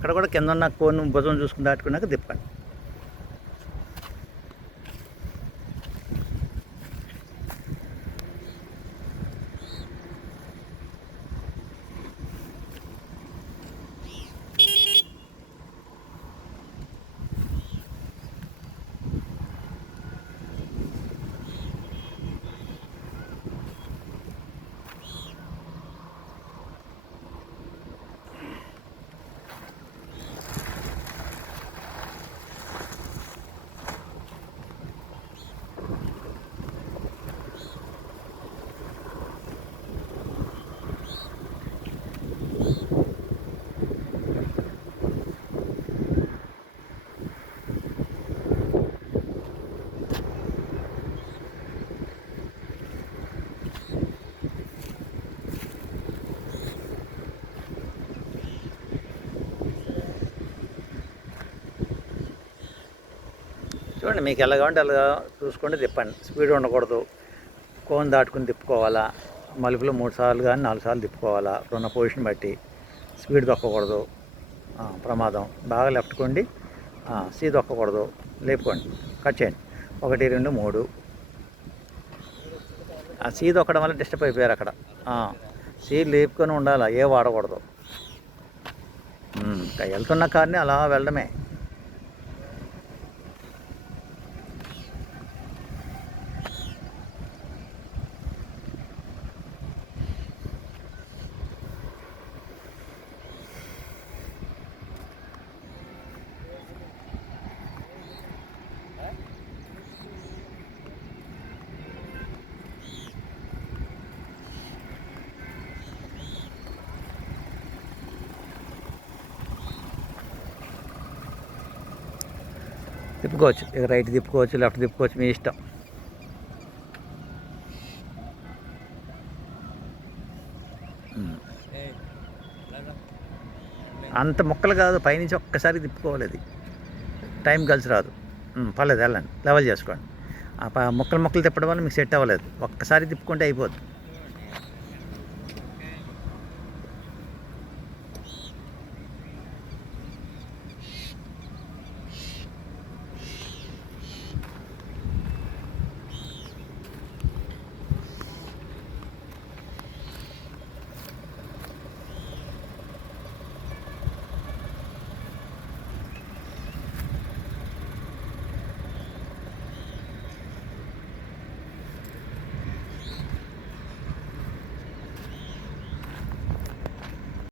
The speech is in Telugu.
అక్కడ కూడా కింద ఉన్న కోన్ భుజం చూసుకుని దాటుకున్నాక తిప్పండి. చూడండి, మీకు ఎలా కావాలంటే అలాగా చూసుకుంటే తిప్పండి. స్పీడ్ ఉండకూడదు. కోన్ దాటుకుని తిప్పుకోవాలా. మలుపులో 3 సార్లు కానీ 4 సార్లు తిప్పుకోవాలా. ఉన్న పొజిషన్ బట్టి. స్పీడ్ తొక్కకూడదు, ప్రమాదం. బాగా లెఫ్ట్ కొండి, సీ తొక్కకూడదు, లేపుకోండి, కట్ చేయండి. 1 2 3. సీ తొక్కడం వల్ల డిస్టర్బ్ అయిపోయారు అక్కడ. సీ లేపుకొని ఉండాలి, ఏ వాడకూడదు. వెళ్తున్న కార్ని అలా వెళ్ళడమే. తిప్పుకోవచ్చు, ఇక రైట్ తిప్పుకోవచ్చు, లెఫ్ట్ తిప్పుకోవచ్చు, మీ ఇష్టం. అంత ముక్కలు కాదు, పైనుంచి ఒక్కసారి తిప్పుకోవాలి. అది టైం కలిసి రాదు. పర్లేదు, వెళ్ళండి, లెవెల్ చేసుకోండి. ముక్కలు తిప్పడం వల్ల మీకు సెట్ అవ్వలేదు. ఒక్కసారి తిప్పుకుంటే అయిపోద్ది.